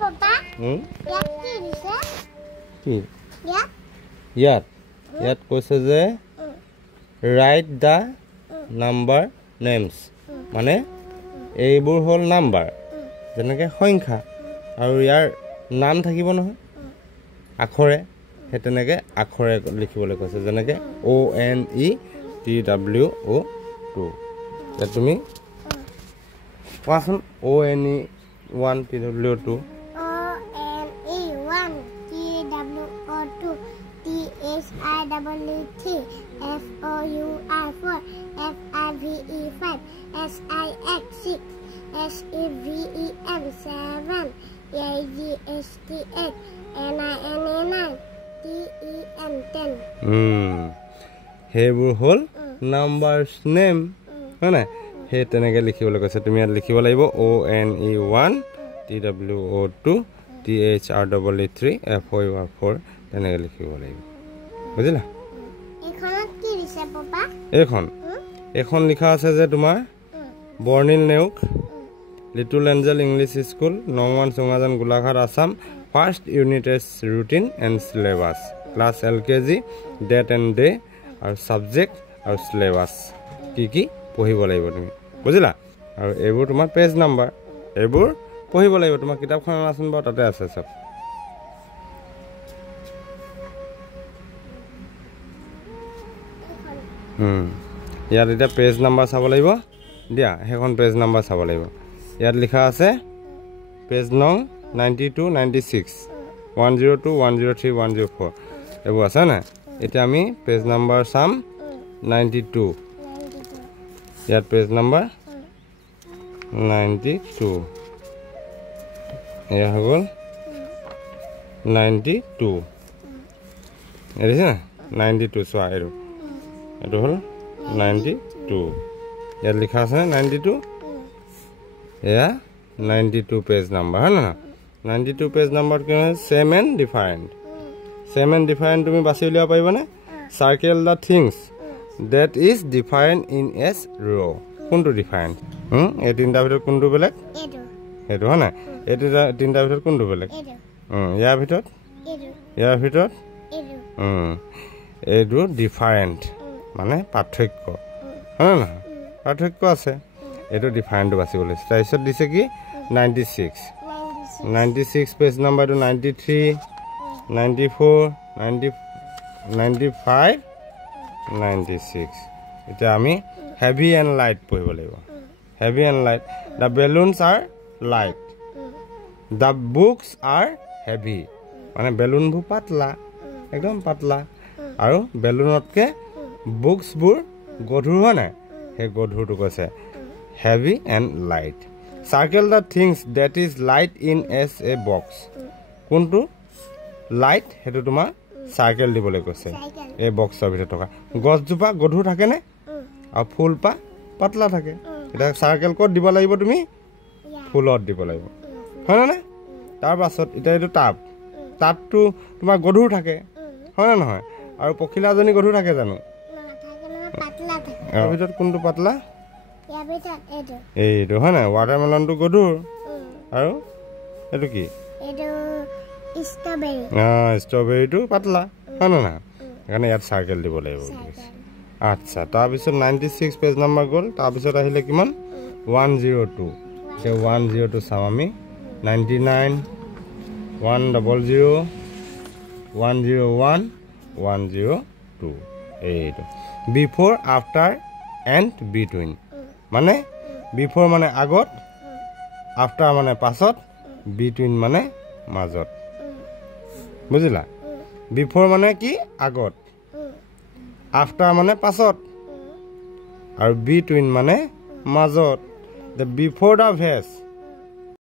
papa. Yak ki dise? Ki? Yak. Yat কৈছে যে write the number names. মানে এইবোৰ হল নাম্বাৰ যেনেকৈ সংখ্যা আৰু ইয়াৰ নাম থাকিব নহয় আখৰে হে তেনেকৈ আখৰে লিখিবলৈ কৈছে যেনেকৈ ONETWO2 এতিয়া তুমি কোৱাচোন ONE1TWO2 ONE1TWO2 THIRFOUR FIVE SIX SEVEN AGST8 NIN9 TEN10 সেইবোৰ হল নাম্বাৰছ নেম হয় না হে তেনেকৈ লিখিবলৈ কৈছে তুমি ইয়াত লিখিব লাগিব ONE1TWO2 THREE3 FOUR তেনেকৈ লিখিব লাগিব বুজিলা এখনত কি দিছে পাপা এখন লিখা আছে যে তোমাৰ বৰ্ণিল নেউক লিটল এঞ্জেল ইংলিছ স্কুল নংৱান Chungajan Golaghat Assam first unit test routine and syllabus class LKG date and day আৰু সাবজেক্ট আৰু সিলেবাস কি পঢ়িব লাগিব তুমি বুজিলা আৰু এইবোৰ তোমাৰ পেজ নাম্বাৰ এইবোৰ পঢ়িব লাগিব তোমাৰ কিতাপখন আছেন বা তাতে আছে সব ইয়াত এটা পেজ নাম্বাৰ চাব লাগিব দিয়া হেখন পেজ নাম্বাৰ চাব লাগিব ইয়াত লিখা আছে পেজ নং 92 96 102 103 104 এইবোৰ আছে না এতিয়া আমি পেজ নাম্বাৰ চাম 92 ইয়াত পেজ নাম্বাৰ 92 এয়া হ'ল 92 এৰিছে না 92 চোৱা এইটো হল 92 ইয়াত লিখা আছে 92 এয়া 92 পেজ নাম্বাৰ হয় না 92 পেজ নাম্বাৰ কি হয় সেম এণ্ড ডিফাৰেন্ট তুমি বাছি উলিয়াব পাৰিবানে circle the things that is defined in as row কোনটো ডিফাৰেন্ট এই তিনটা ভিতৰত কোনটো বেলেগ এইটো হয় না এই তিনটা ভিতৰত কোনটো বেলেগ ইয়াৰ ভিতৰত এইটো ডিফাৰেন্ট মানে পাৰ্থক্য হয় না পাৰ্থক্য আছে এইটো ডিফাৰেন্টটো বাছিবলৈ তাৰপিছত দিছে কি 96 পেজ নাম্বাৰটো 93 94 95 96 এটা আমি হেভি এণ্ড লাইট পঢ়িব লাগিব heavy and light the balloons are light the books are heavy মানে বেলুনবোৰ পাতলা একদম পাতলা আৰু বেলুনতকে বুকছবোৰ গধুৰ হয় না সেই গধুৰটো কৈছে heavy and light circle the things that is light in as a box কোনটো লাইট সেইটো তোমাৰ সাৰ্কেল দিবলৈ কৈছে এই বক্সৰ ভিতৰত থকা গছজোপা গধুৰ থাকে নে আৰু ফুলপা পাতলা থাকে এটা সাৰ্কেল ক'ত দিব লাগিব তুমি ফুলত দিব লাগিব হয় না তাৰ পাছত এটা এইটো টাবটো তোমাৰ গধুৰ থাকে হয় না নহয় আৰু পখিলাজনী গধুৰ থাকে জানো ইয়াৰ ভিতৰত কোনটো পাতলা এইটো হয় না ৱাটাৰমেলনটো গধুৰ আৰু এইটো কি ষ্ট্ৰবেৰীটো পাতলা হয় না সেইকাৰণে ইয়াত চাৰ্কেল দিব লাগিব আচ্ছা তাৰপিছত 96 পেজ নাম্বাৰ গ'ল তাৰপিছত আহিলে কিমান 102 সেই 102 চাম আমি 99 100 101 102 এইটো বিফোৰ আফটাৰ এণ্ড বিটুইন মানে বিফোৰ মানে আগত আফটাৰ মানে পাছত বিটুইন মানে মাজত বুজিলা বিফোৰ মানে কি আগত আফটাৰ মানে পাছত আৰু বিটুইন মানে মাজত the before the verse